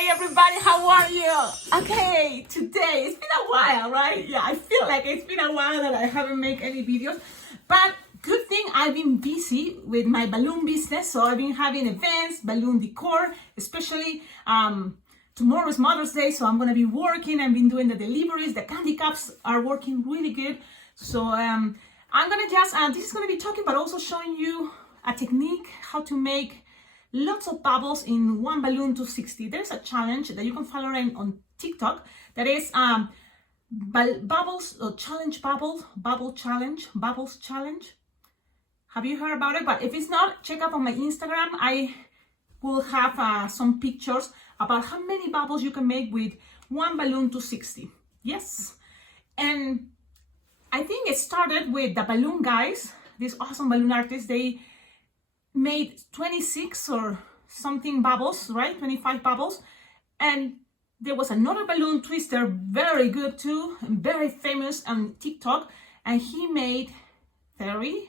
Hi everybody, how are you? Okay, today, it's been a while, right? Yeah, I feel like it's been a while that I haven't made any videos, but good thing I've been busy with my balloon business, so I've been having events, balloon decor, especially tomorrow is Mother's Day, so I'm gonna be working. I've been doing the deliveries, the candy cups are working really good, so I'm gonna just, this is gonna be talking, but also showing you a technique, how to make lots of bubbles in one balloon to 60. There's a challenge that you can follow on TikTok that is bubbles or challenge bubble challenge. Have you heard about it? But if it's not, check out on my Instagram. I will have some pictures about how many bubbles you can make with one balloon to 60. Yes. And I think it started with the balloon guys, these awesome balloon artists. They made 26 or something bubbles, right? 25 bubbles. And there was another balloon twister, very good too, and very famous on TikTok. And he made 30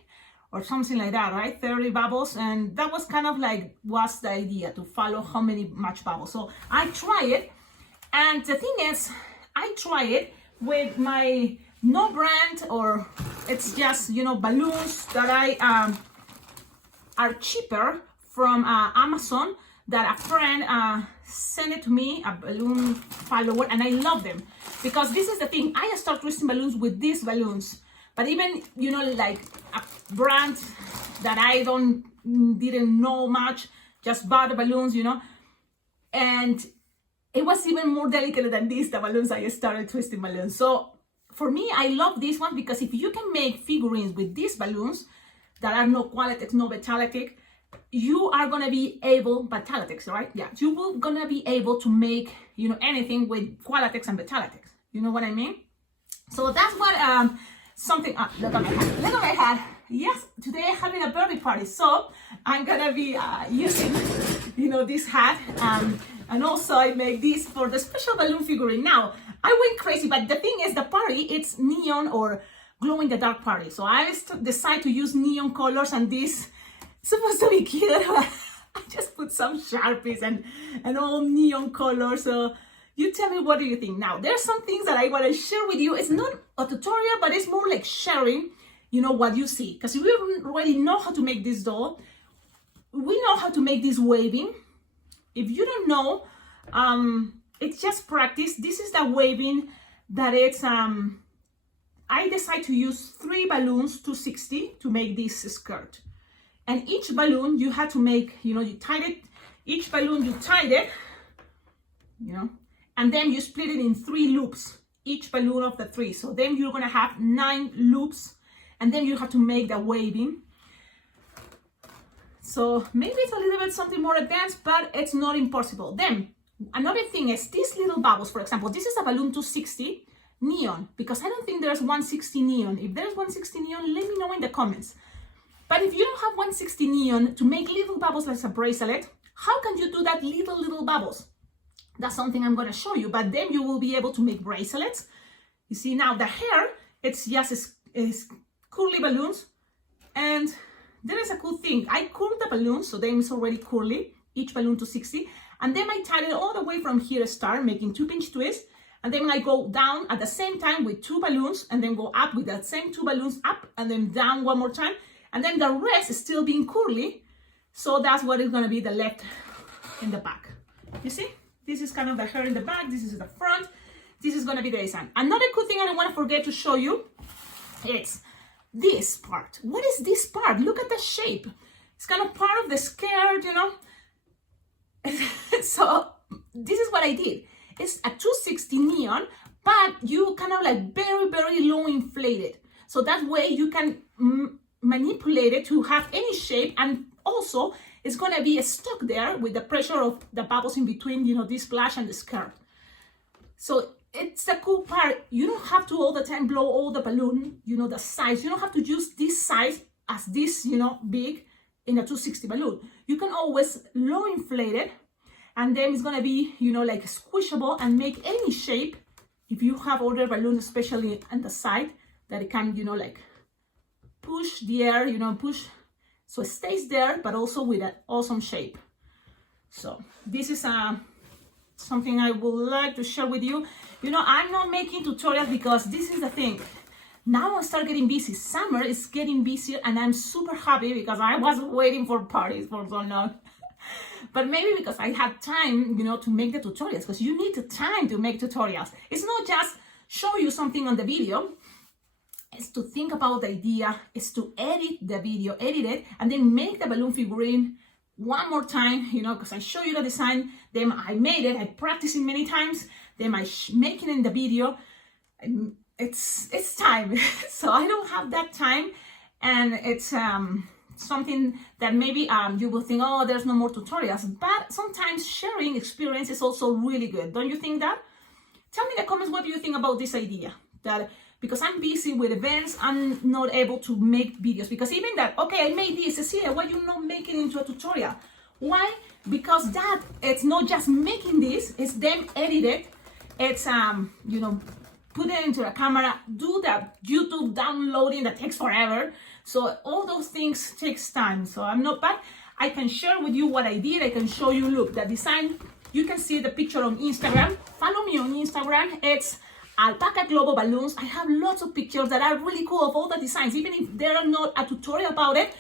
or something like that, right? 30 bubbles. And that was kind of like, what's the idea to follow how much bubbles. So I try it. And the thing is, I try it with my no brand, or it's just, you know, balloons that I, are cheaper from Amazon, that a friend sent it to me, a balloon follower, and I love them because this is the thing. I start twisting balloons with these balloons, but even, you know, like a brand that I didn't know much, just bought the balloons, you know, and it was even more delicate than these, the balloons I started twisting balloons. So for me, I love this one because if you can make figurines with these balloons that are no qualitex, no metallic, you are gonna be able, metallics, right? Yeah, you will gonna be able to make, you know, anything with qualitex and metallics. You know what I mean? So that's what something. Look at my hat. Look at my hat. Yes, today I'm having a birthday party, so I'm gonna be using, you know, this hat. And also I make this for the special balloon figurine. Now I went crazy, but the thing is, the party, it's neon or glow in the dark party, so I decided to use neon colors, and this is supposed to be cute. I just put some Sharpies and all neon colors. So you tell me, what do you think? Now there's some things that I want to share with you. It's not a tutorial, but it's more like sharing, you know, what you see, because we already know how to make this doll. We know how to make this waving. If you don't know, it's just practice. This is the waving that it's I decided to use 3 balloons to 60 to make this skirt. And each balloon you had to make, you know, you tied it, each balloon you tied it, you know, and then you split it in 3 loops, each balloon of the 3. So then you're gonna have 9 loops, and then you have to make the waving. So maybe it's a little bit something more advanced, but it's not impossible. Then another thing is these little bubbles. For example, this is a balloon to 60 neon, because I don't think there's 160 neon. If there's 160 neon, let me know in the comments. But if you don't have 160 neon to make little bubbles like a bracelet, how can you do that little bubbles? That's something I'm going to show you, but then you will be able to make bracelets. You see, now the hair, it's just is curly balloons, and there is a cool thing. I curled the balloons, so then it's already curly, each balloon to 60, and then I tied it all the way from here, start making 2-pinch twists. And then I go down at the same time with 2 balloons, and then go up with that same 2 balloons up, and then down one more time. And then the rest is still being curly. So that's what is going to be the left in the back. You see? This is kind of the hair in the back. This is the front. This is going to be the design. Another cool thing I don't want to forget to show you is this part. What is this part? Look at the shape. It's kind of part of the skirt, you know. So this is what I did. It's a 260 neon, but you kind of like very low inflated. So that way you can manipulate it to have any shape, and also it's going to be stuck there with the pressure of the bubbles in between, you know, this flash and the skirt. So it's the cool part. You don't have to all the time blow all the balloon, you know, the size. You don't have to use this size as this, you know, big in a 260 balloon. You can always low inflate it, and then it's gonna be, you know, like squishable and make any shape. If you have other balloons, especially on the side, that it can, you know, like push the air, you know, push, so it stays there, but also with an awesome shape. So this is something I would like to share with you. You know, I'm not making tutorials because this is the thing. Now I start getting busy. Summer is getting busier and I'm super happy because I was waiting for parties for so long. But maybe because I had time, you know, to make the tutorials, because you need the time to make tutorials. It's not just show you something on the video. It's to think about the idea, it's to edit the video, edit it, and then make the balloon figurine one more time, you know, because I show you the design, then I made it, I practiced it many times, then I make it in the video. It's time. So I don't have that time, and it's something that maybe you will think, oh, there's no more tutorials, but sometimes sharing experience is also really good. Don't you think that? Tell me in the comments, what do you think about this idea? That because I'm busy with events, I'm not able to make videos. Because even that, okay, I made this, Cecilia, why you not make it into a tutorial? Why? Because that, it's not just making this, it's them edit it, it's, you know, put it into the camera, do that YouTube downloading that takes forever. So all those things takes time. So I'm not, but I can share with you what I did. I can show you, look, the design. You can see the picture on Instagram. Follow me on Instagram. It's Alpacaglobo Balloons. I have lots of pictures that are really cool of all the designs. Even if there are not a tutorial about it,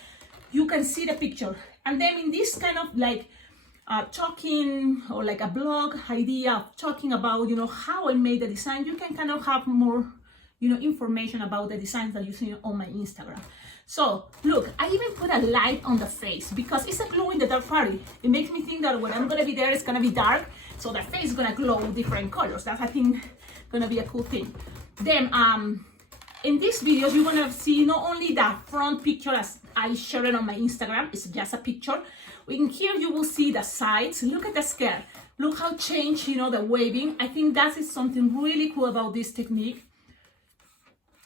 you can see the picture. And then in this kind of like talking or like a blog idea of talking about, you know, how I made the design, you can kind of have more, you know, information about the designs that you see on my Instagram. So look, I even put a light on the face because it's a glow in the dark party. It makes me think that when I'm gonna be there, it's gonna be dark, so the face is gonna glow different colors. That's, I think, gonna be a cool thing. Then in these videos, you're gonna see not only the front picture as I shared it on my Instagram, it's just a picture. In here, you will see the sides. Look at the scale. Look how changed, you know, the waving. I think that is something really cool about this technique.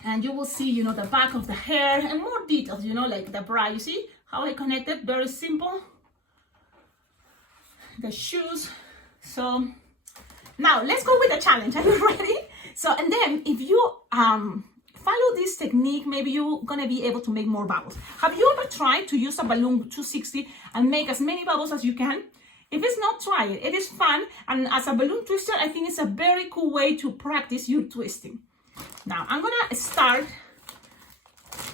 And you will see, you know, the back of the hair and more details, you know, like the bra. You see how I connected? Very simple. The shoes. So now let's go with the challenge. Are you ready? So, and then if you follow this technique, maybe you're gonna be able to make more bubbles. Have you ever tried to use a balloon 260 and make as many bubbles as you can? If it's not, try it. It is fun, and as a balloon twister, I think it's a very cool way to practice your twisting. Now I'm gonna start,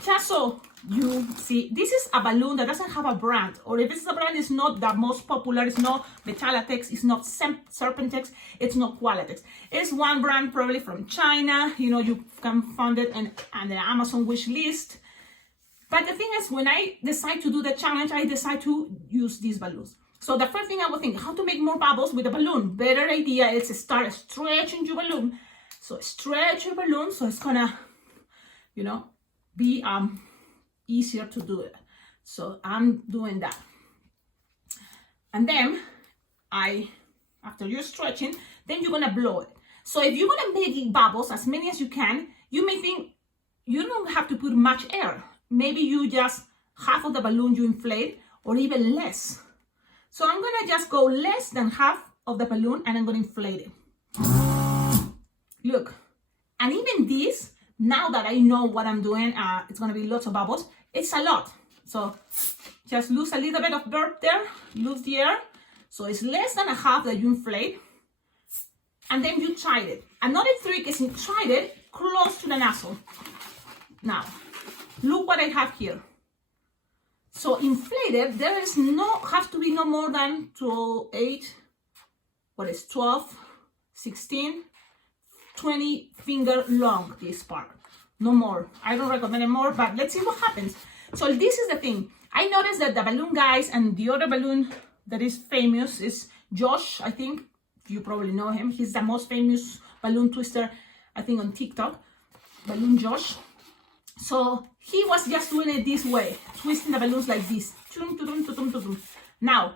just so you see, this is a balloon that doesn't have a brand, or if it's a brand, it's not the most popular, it's not Metalatex, it's not Serpentex, it's not Qualatex. It's one brand probably from China, you know, you can find it in the Amazon wish list. But the thing is, when I decide to do the challenge, I decide to use these balloons. So the first thing I would think, how to make more bubbles with a balloon. Better idea is to start stretching your balloon. So stretch your balloon, so it's gonna, you know, be easier to do it. So I'm doing that. And then after you're stretching, then you're gonna blow it. So if you're gonna make bubbles, as many as you can, you may think you don't have to put much air. Maybe you just half of the balloon you inflate, or even less. So I'm gonna just go less than half of the balloon and I'm gonna inflate it. Look, and even this, now that I know what I'm doing, it's gonna be lots of bubbles. It's a lot. So just lose a little bit of burp there, lose the air. So it's less than a half that you inflate. And then you try it. Another trick is you try it close to the nozzle. Now, look what I have here. So inflated, there is have to be no more than 12, 16, 20 finger long, this part. No more. I don't recommend it more, but let's see what happens. So this is the thing. I noticed that the balloon guys and the other balloon that is famous is Josh, I think. You probably know him. He's the most famous balloon twister, I think, on TikTok. Balloon Josh. So he was just doing it this way, twisting the balloons like this. Now,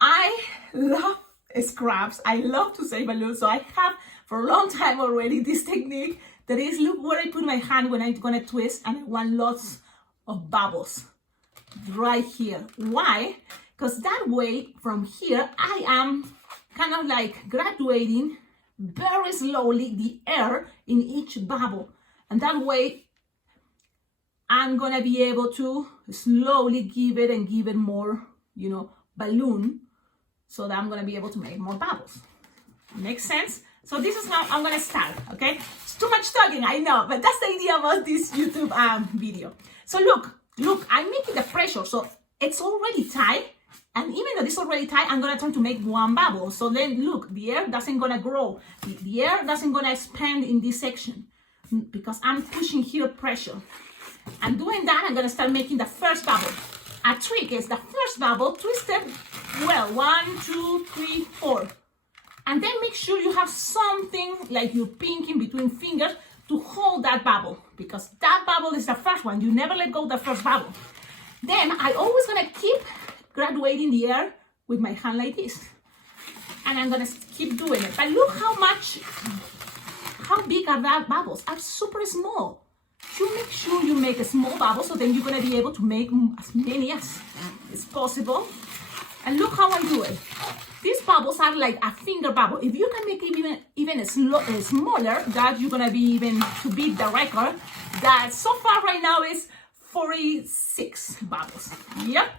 I love scraps. I love to say balloons. So I have for a long time already this technique that is, look where I put my hand when I'm gonna twist, and I want lots of bubbles right here. Why? Because that way, from here, I am kind of like graduating very slowly the air in each bubble. And that way, I'm gonna be able to slowly give it more, you know, balloon, so that I'm gonna be able to make more bubbles. Makes sense? So this is how I'm gonna start, okay? It's too much talking, I know, but that's the idea about this YouTube video. So look, I'm making the pressure, so it's already tight. And even though this is already tight, I'm gonna try to make one bubble. So then look, the air doesn't gonna grow. The air doesn't gonna expand in this section because I'm pushing here pressure. And doing that, I'm gonna start making the first bubble. A trick is the first bubble, twist it well, 1, 2, 3, 4. And then make sure you have something like your pinky in between fingers to hold that bubble, because that bubble is the first one. You never let go of the first bubble. Then I always gonna keep graduating the air with my hand like this. And I'm gonna keep doing it. But look how big are that bubbles? Are super small. You make sure you make a small bubble, so then you're gonna be able to make as many as is possible. And look how I do it. These bubbles are like a finger bubble. If you can make it even smaller, that you're gonna be even to beat the record. That so far right now is 46 bubbles. Yep,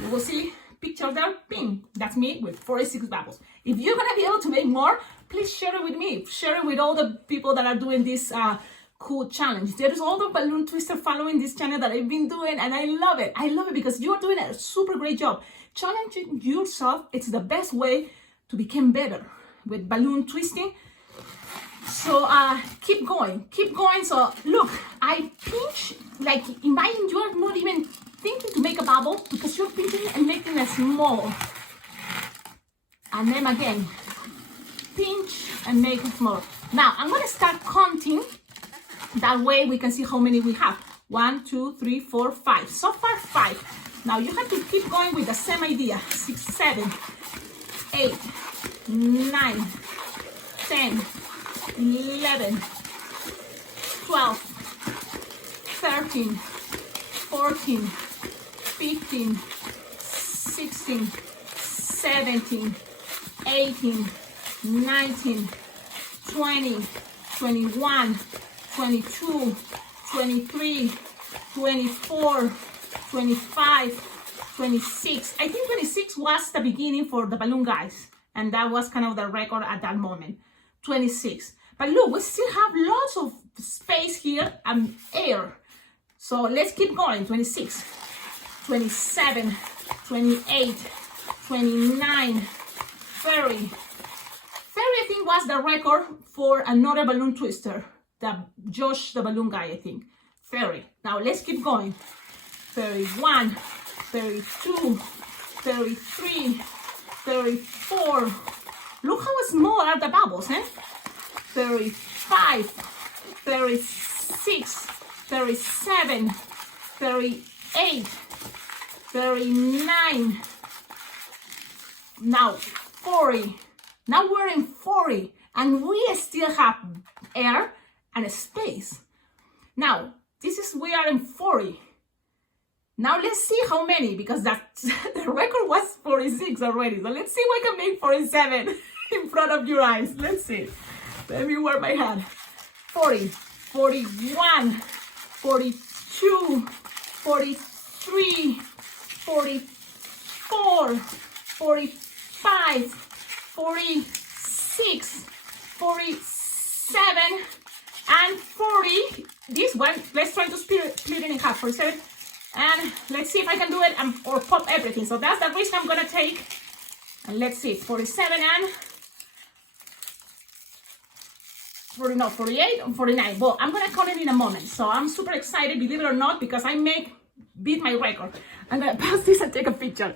you will see picture there, ping. That's me with 46 bubbles. If you're gonna be able to make more, please share it with me. Share it with all the people that are doing this cool challenge. There's all the balloon twister following this channel that I've been doing, and I love it. I love it because you're doing a super great job. Challenging yourself, it's the best way to become better with balloon twisting. So keep going. So look, I pinch, like imagine you're not even thinking to make a bubble because you're pinching and making it small. And then again, pinch and make it smaller. Now I'm gonna start counting. That way we can see how many we have. 1, 2, 3, 4, 5. So far 5. Now you have to keep going with the same idea. 6, 7, 8, 9, 10, 11, 12, 13, 14, 15, 16, 17, 18, 19, 20, 21, 22, 23, 24, 25, 26. I think 26 was the beginning for the balloon guys. And that was kind of the record at that moment. 26. But look, we still have lots of space here and air. So let's keep going. 26, 27, 28, 29, 30. 30 I think was the record for another balloon twister. Josh, the balloon guy, I think. 30. Now let's keep going. 31, 32, 33, 34. Look how small are the bubbles, eh? 35, 36, 37, 38, 39. Now 40. Now we're in 40 and we still have air and space. Now, we are in 40. Now let's see how many, because the record was 46 already. So let's see if I can make 47 in front of your eyes. Let's see. Let me wear my hat. 40, 41, 42, 43, 44, 45, 46, 47, and 40. This one, let's try to split it in half. 47, and let's see if I can do it or pop everything. So that's the risk I'm gonna take. And let's see, 47 and 48 and 49. Well, I'm gonna call it in a moment. So I'm super excited, believe it or not, because I beat my record. I'm gonna pause this and take a picture.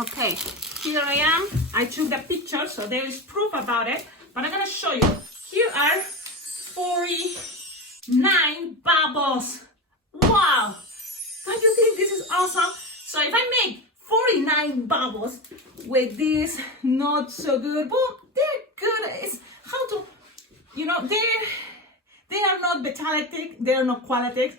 Okay, here I am. I took the picture, so there is proof about it. But I'm gonna show you. Here are 49 bubbles. Wow! Don't you think this is awesome? So if I make 49 bubbles with this not so good, well, they're good. It's how to, they are not metallic, they are not qualitative.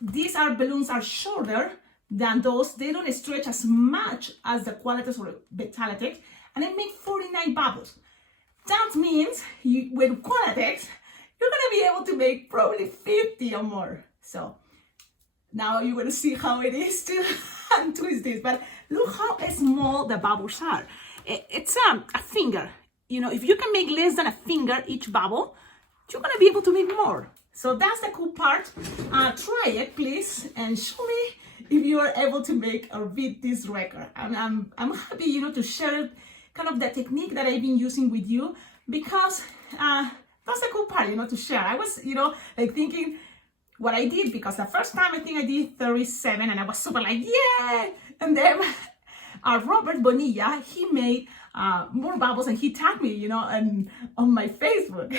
These balloons are shorter than those. They don't stretch as much as the qualities or metallic, and I make 49 bubbles. That means with qualities, you're gonna be able to make probably 50 or more. So now you're gonna see how it is to untwist this. But look how small the bubbles are. It's a finger. if you can make less than a finger each bubble, you're gonna be able to make more. So that's the cool part. Try it, please, and show me if you are able to make or beat this record. And I'm happy, to share kind of the technique that I've been using with you, because that's the cool part, to share. I was, like thinking what I did, because the first time I think I did 37 and I was super like, yeah. And then Robert Bonilla, he made more bubbles and he tagged me, on my Facebook.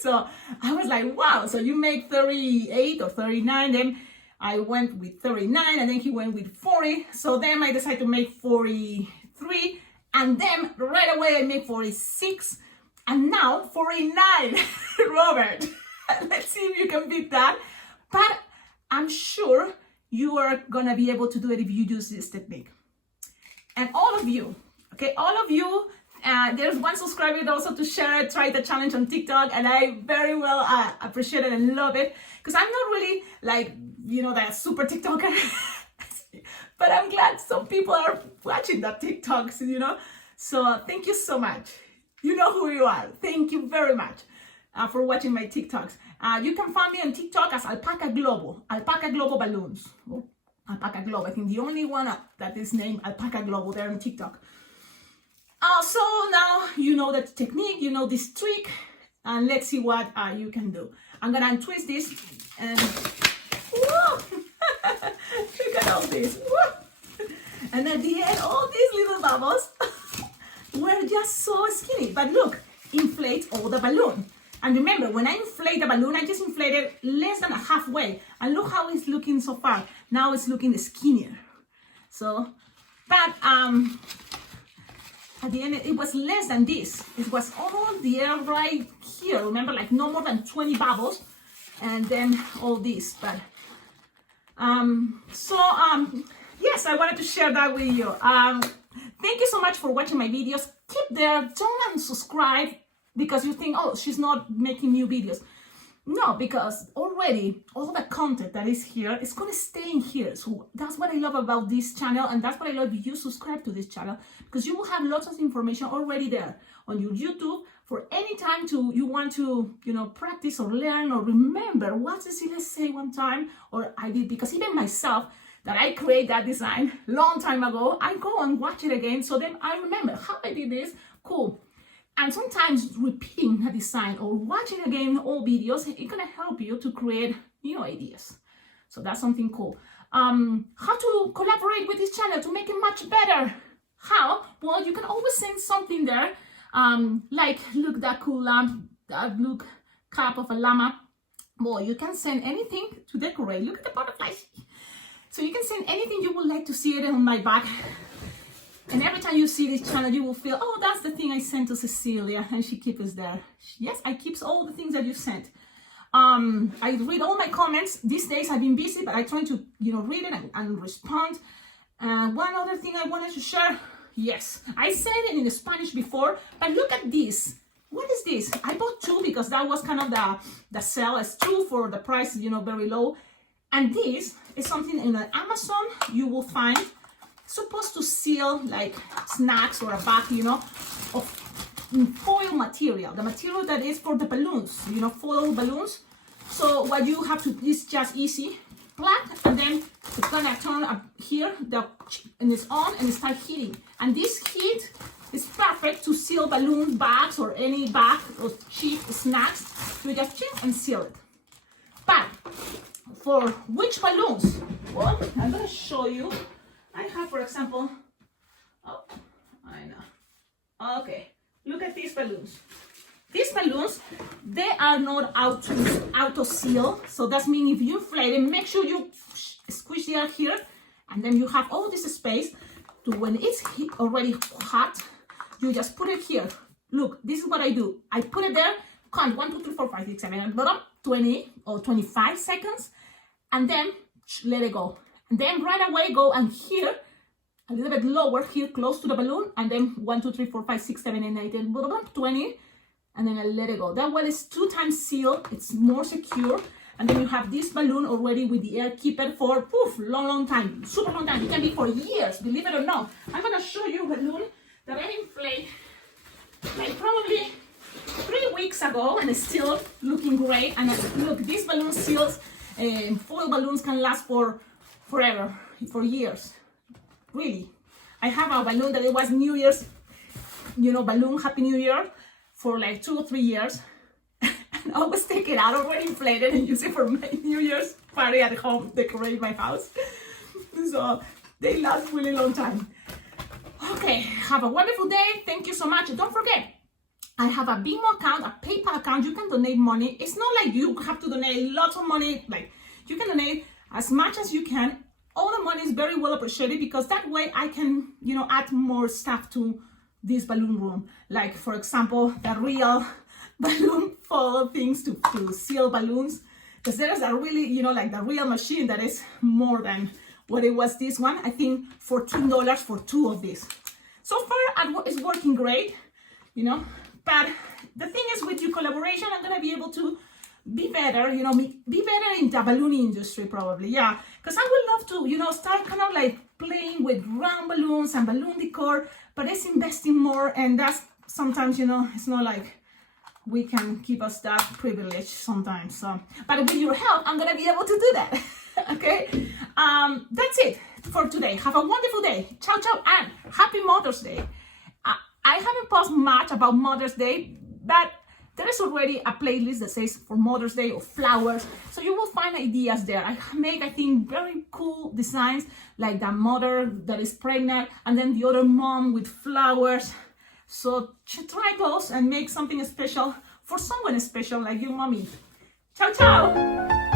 So I was like, wow, so you make 38 or 39, then I went with 39 and then he went with 40. So then I decided to make 43 and then right away I made 46 and now 49, Robert. Let's see if you can beat that. But I'm sure you are gonna be able to do it if you use this technique. And all of you, okay, all of you, there's one subscriber also to share, try the challenge on TikTok, and I very well appreciate it and love it, because I'm not really like, that super TikToker, but I'm glad some people are watching that TikToks, So thank you so much. You know who you are. Thank you very much for watching my TikToks. You can find me on TikTok as Alpacaglobo Balloons. Oh, Alpacaglobo, I think the only one that is named Alpacaglobo there on TikTok. So now you know that technique, you know this trick, and let's see what you can do. I'm gonna untwist this and whoa! Look at all this. Whoa! And at the end, all these little bubbles were just so skinny. But look, inflate all the balloon. And remember, when I inflate the balloon, I just inflated less than a halfway. And look how it's looking so far. Now it's looking skinnier. So, but at the end, it was less than this. It was all the air right here. Remember, like no more than 20 bubbles. And then all this. But, yes, I wanted to share that with you. Thank you so much for watching my videos. Keep there. Don't unsubscribe because you think, oh, she's not making new videos. No, because already all the content that is here is going to stay in here. So that's what I love about this channel, and that's what I love if you subscribe to this channel, because you will have lots of information already there on your YouTube for any time you want to, practice or learn or remember what Cecilia said one time, or I did, because even myself, that I create that design long time ago, I go and watch it again, so then I remember how I did this, cool. And sometimes repeating a design or watching again all videos, it's gonna help you to create new ideas. So that's something cool. How to collaborate with this channel to make it much better? How? Well, you can always send something there. Like, look, that cool lamp, that look cap of a llama. Well, you can send anything to decorate. Look at the butterflies. So you can send anything you would like to see it on my back. And every time you see this channel, you will feel, oh, that's the thing I sent to Cecilia, and she keeps it there. Yes, I keep all the things that you sent. I read all my comments. These days I've been busy, but I try to, read it and respond. One other thing I wanted to share. Yes, I said it in Spanish before, but look at this. What is this? I bought two because that was kind of the sale. It's two for the price, very low. And this is something in Amazon you will find. Supposed to seal like snacks or a bag, of foil material, the material that is for the balloons, foil balloons. So what you have to, is just easy, plug, and then it's gonna turn up here, and it's on and it start heating. And this heat is perfect to seal balloon bags or any bag or cheap snacks. You just chip and seal it. But for which balloons? Well, I'm gonna show you. I have, for example, oh, I know. Okay, look at these balloons. These balloons, they are not auto seal. So that means if you inflate it, make sure you squish the air here, and then you have all this space to when it's already hot, you just put it here. Look, this is what I do. I put it there, count 1, 2, 3, 4, 5, 6, 7, and bottom 20 or 25 seconds, and then let it go. And then right away go and here, a little bit lower here, close to the balloon, and then 1, 2, 3, 4, 5, 6, 7, 8, 9, 10, 20, and then I let it go. That one is 2 times sealed, it's more secure, and then you have this balloon already with the air keeper for long time, super long time. It can be for years, believe it or not. I'm gonna show you a balloon that I inflate like probably 3 weeks ago, and it's still looking great. And look, these balloon seals, foil balloons can last for forever, for years. Really. I have a balloon that it was New Year's, balloon, Happy New Year, for like 2 or 3 years. And I always take it out already inflated and use it for my New Year's party at home, decorate my house. So they last really long time. Okay, have a wonderful day. Thank you so much. Don't forget, I have a Venmo account, a PayPal account. You can donate money. It's not like you have to donate lots of money. Like, you can donate as much as you can. All the money is very well appreciated, because that way I can, add more stuff to this balloon room. Like, for example, the real balloon foil things to seal balloons. Because there's a really, like the real machine that is more than what it was this one. I think $14 for 2 of these. So far, it's working great, But the thing is, with your collaboration, I'm gonna be able to be better, be better in the balloon industry, probably, yeah. Because I would love to, start kind of like playing with round balloons and balloon decor, but it's investing more, and that's sometimes, it's not like we can keep us that privilege sometimes. So, but with your help, I'm gonna be able to do that. Okay, that's it for today. Have a wonderful day. Ciao, ciao, and happy Mother's Day. I haven't posted much about Mother's Day, but there is already a playlist that says for Mother's Day or flowers. So you will find ideas there. I make, I think, very cool designs, like the mother that is pregnant and then the other mom with flowers. So try those and make something special for someone special like your mommy. Ciao, ciao.